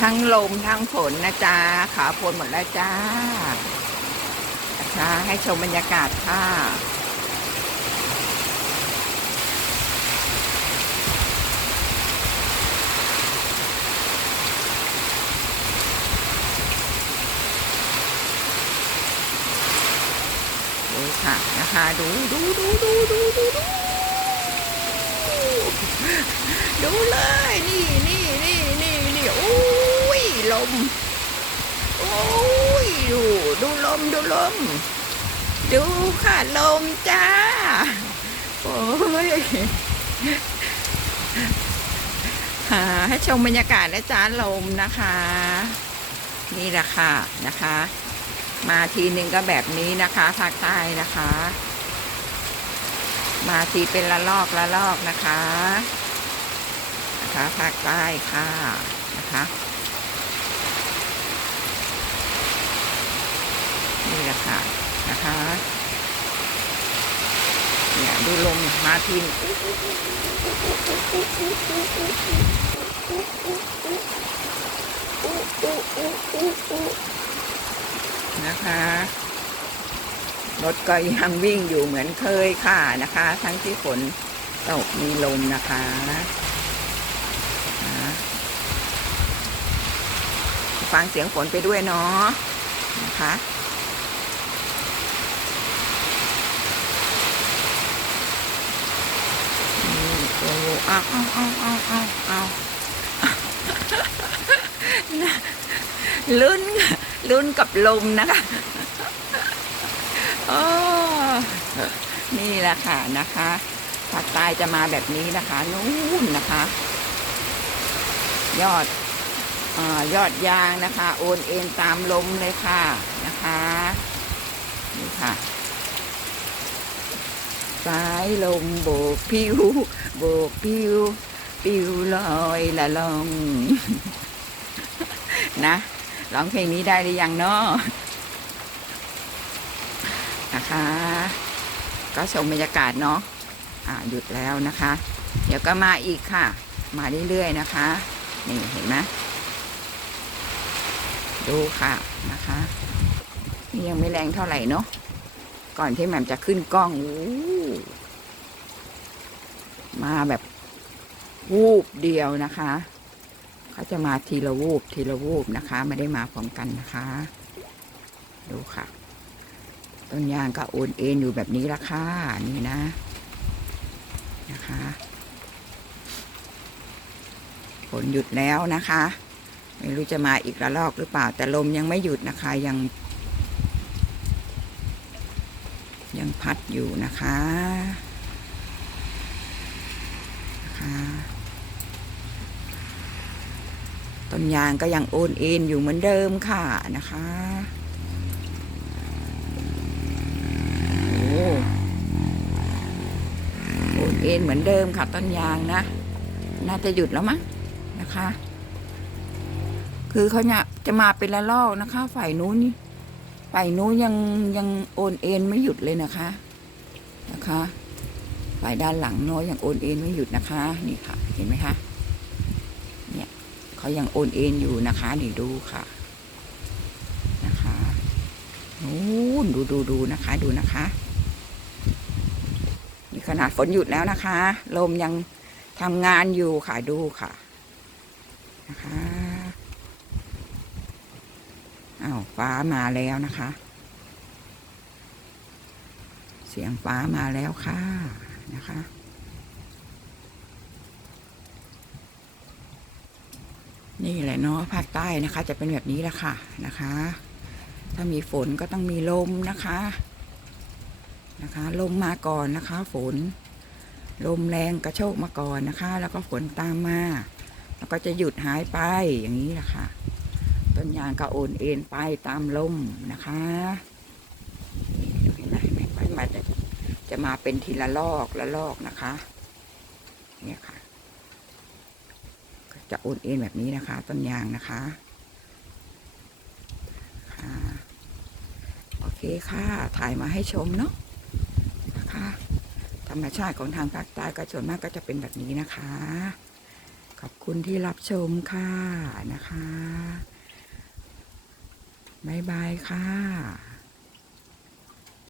ทั้งลมทั้งฝนนะจ๊ะขาฝนหมดแล้วจ้านะคะให้ชมบรรยากาศค่ะดูค่ะนะคะดูดูดูดูดูดูดูดูเลย นี่นี่นี่นี่นี่โอ้ ลม โอ้ยดูดูลมดูลม ดูค่ะลมจ้า โอ้ยหาให้ชมบรรยากาศนะจ้าลมนะคะ นี่แหละค่ะนะคะ มาทีหนึ่งก็แบบนี้นะคะภาคใต้นะคะ มาทีเป็นละลอกละลอกนะคะ นะคะภาคใต้ค่ะนะคะ นี่แหละ ค่ะนะคะเนี่ยดูลมมาทีนนะคะรถก็ยังวิ่งอยู่เหมือนเคยค่ะนะคะ ทั้งที่ฝนตกมีลมนะคะนะฟังเสียงฝนไปด้วยเนาะนะคะ นี่โอ้ เอาเอาเอาเอาเอาเอาลุ้นลุ้นกับลมนะคะโอ้นี่แหละค่ะนะคะภาคใต้จะมาแบบนี้นะคะ นู่นนะคะ ยอดอยอดยางนะคะ โอนเอ็นตามลมเลยค่ะนะคะ นี่ค่ะ ลมโบกพิวโบกพิวปิวลอยละลอง นะร้องเพลงนี้ได้หรือยังเนาะนะคะ ก็ชมบรรยากาศเนาะอ่าหยุดแล้วนะคะ เดี๋ยวก็มาอีกค่ะ มาเรื่อยๆนะคะ นี่เห็นไหมดูค่ะนะคะนี่ยังไม่แรงเท่าไหร่เนาะก่อนที่แหม่มจะขึ้นกล้องอู้ มาแบบวูบเดียวนะคะเขาจะมาทีละวูบทีละวูบนะคะ ไม่ได้มาพร้อมกันนะคะ ดูค่ะ ต้นยางก็โอนเอ็นอยู่แบบนี้ละค่ะนี่นะนะคะฝนหยุดแล้วนะคะ ไม่รู้จะมาอีกระลอกหรือเปล่า แต่ลมยังไม่หยุดนะคะ ยัง ยังพัดอยู่นะคะนะคะ ต้นยางก็ยังโอนเอ็นอยู่เหมือนเดิมค่ะนะคะโอ้โอนเอ็นเหมือนเดิมค่ะต้นยางนะ น่าจะหยุดแล้วมั้งนะคะ คือเขาเนี่ยจะมาเป็นละลอกนะคะ ฝ่ายนู้นนี่ฝ่ายนู้นยังยังโอนเอ็นไม่หยุดเลยนะคะนะคะ ฝ่ายด้านหลังโน้นยังโอนเอ็นไม่หยุดนะคะ นี่ค่ะ เห็นไหมคะ เนี่ยเขายังโอนเอ็นอยู่นะคะนี่ดูค่ะ นะคะนู้นดูดูดูนะคะ ดูนะคะนี่ขนาดฝนหยุดแล้วนะคะ ลมยังทำงานอยู่ค่ะดูค่ะนะคะอ้าวฟ้ามาแล้วนะคะ เสียงฟ้ามาแล้วค่ะ นะคะ นี่แหละเนาะภาคใต้นะคะ จะเป็นแบบนี้แหละค่ะนะคะ ถ้ามีฝนก็ต้องมีลมนะคะนะคะลมมาก่อนนะคะ ฝน ลมแรงกระโชกมาก่อนนะคะ แล้วก็ฝนตามมาแล้วก็จะหยุดหายไปอย่างนี้แหละค่ะต้นยางก็โอนเอ็นไปตามลมนะคะนี่เห็นไหมเห็นไหมมันมาจะ จะมาเป็นทีละลอกละลอกนะคะ เนี่ยค่ะ จะโอนเอ็นแบบนี้นะคะ ต้นยางนะคะค่ะโอเคค่ะ ถ่ายมาให้ชมเนาะนะคะธรรมชาติของทางภาคใต้ก็ส่วนมากก็จะเป็นแบบนี้นะคะ ขอบคุณที่รับชมค่ะนะคะบ๊ายบายค่ะ